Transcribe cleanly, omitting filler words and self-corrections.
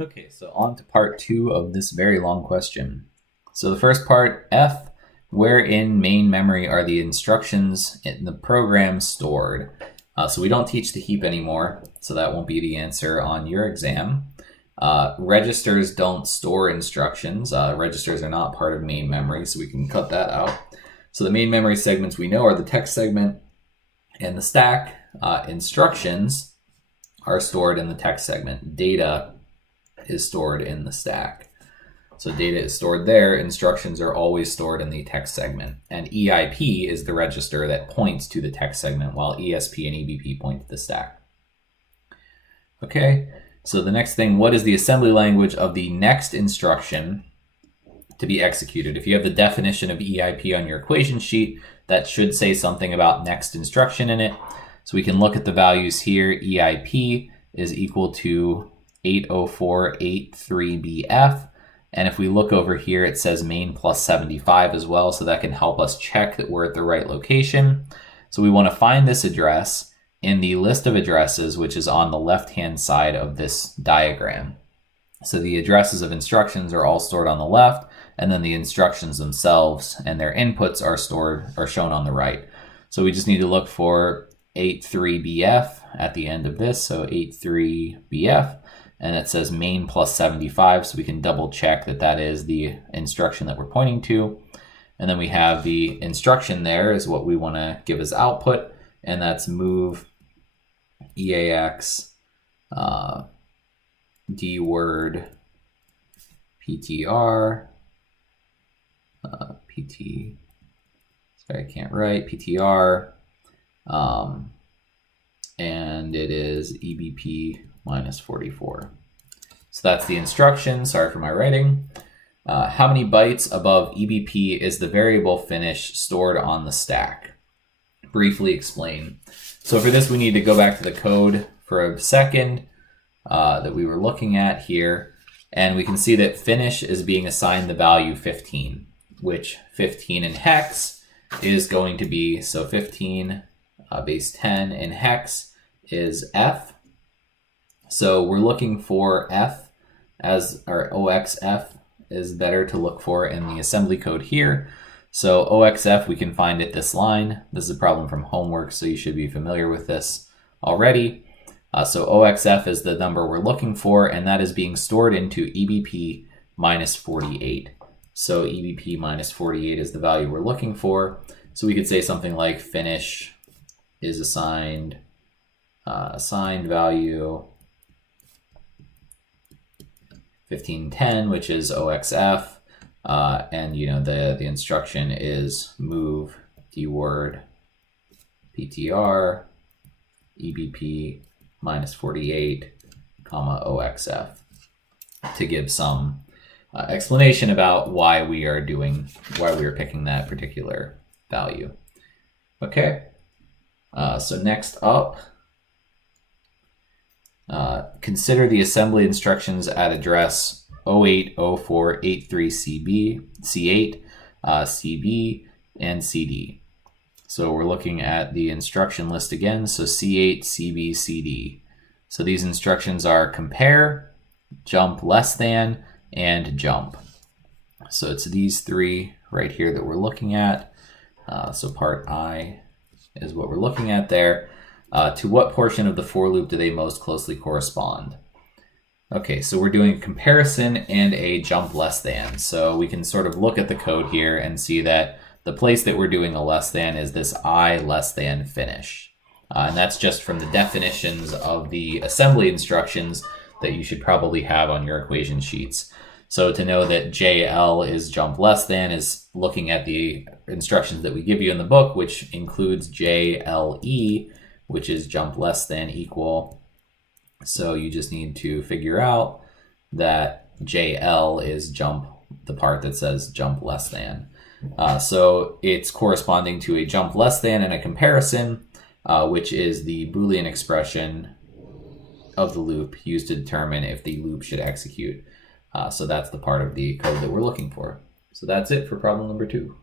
Okay, so on to part 2 of this very long question. So the first part, F, where in main memory are the instructions in the program stored? So we don't teach the heap anymore, so that won't be the answer on your exam. Registers don't store instructions. Registers are not part of main memory, so we can cut that out. So the main memory segments we know are the text segment and the stack. Instructions are stored in the text segment. Data is stored in the stack. So data is stored there. Instructions are always stored in the text segment. And EIP is the register that points to the text segment, while ESP and EBP point to the stack. Okay, so the next thing, what is the assembly language of the next instruction to be executed? If you have the definition of EIP on your equation sheet, that should say something about next instruction in it. So we can look at the values here. EIP is equal to 80483BF. And if we look over here, it says main plus 75 as well. So that can help us check that we're at the right location. So we want to find this address in the list of addresses, which is on the left-hand side of this diagram. So the addresses of instructions are all stored on the left, and then the instructions themselves and their inputs are shown on the right. So we just need to look for 83BF at the end of this. So 83BF. And it says main plus 75, so we can double check that that is the instruction that we're pointing to. And then we have the instruction there is what we want to give as output, and that's move EAX dword PTR PTR, and it is EBP minus 44. So that's the instruction. Sorry for my writing. How many bytes above EBP is the variable finish stored on the stack? Briefly explain. So for this, we need to go back to the code for a second that we were looking at here. And we can see that finish is being assigned the value 15, which 15 in hex is going to be, so 15 base 10 in hex is F. So we're looking for F as our OXF is better to look for in the assembly code here. So OXF, we can find it this line. This is a problem from homework, so you should be familiar with this already. So OXF is the number we're looking for, and that is being stored into EBP minus 48. So EBP minus 48 is the value we're looking for. So we could say something like finish is assigned value 1510, which is OXF, and the instruction is move dword PTR EBP minus 48, comma OXF, to give some explanation about why we are picking that particular value. Okay, so next up, consider the assembly instructions at address 080483CB, C8, CB, and CD. So we're looking at the instruction list again. So C8, CB, CD. So these instructions are compare, jump less than, and jump. So it's these three right here that we're looking at. So part I is what we're looking at there. To what portion of the for loop do they most closely correspond? Okay, so we're doing a comparison and a jump less than. So we can sort of look at the code here and see that the place that we're doing a less than is this I less than finish. And that's just from the definitions of the assembly instructions that you should probably have on your equation sheets. So to know that JL is jump less than is looking at the instructions that we give you in the book, which includes JLE, which is jump less than equal. So you just need to figure out that JL is the part that says jump less than. So it's corresponding to a jump less than and a comparison, which is the Boolean expression of the loop used to determine if the loop should execute. So that's the part of the code that we're looking for. So that's it for problem number 2.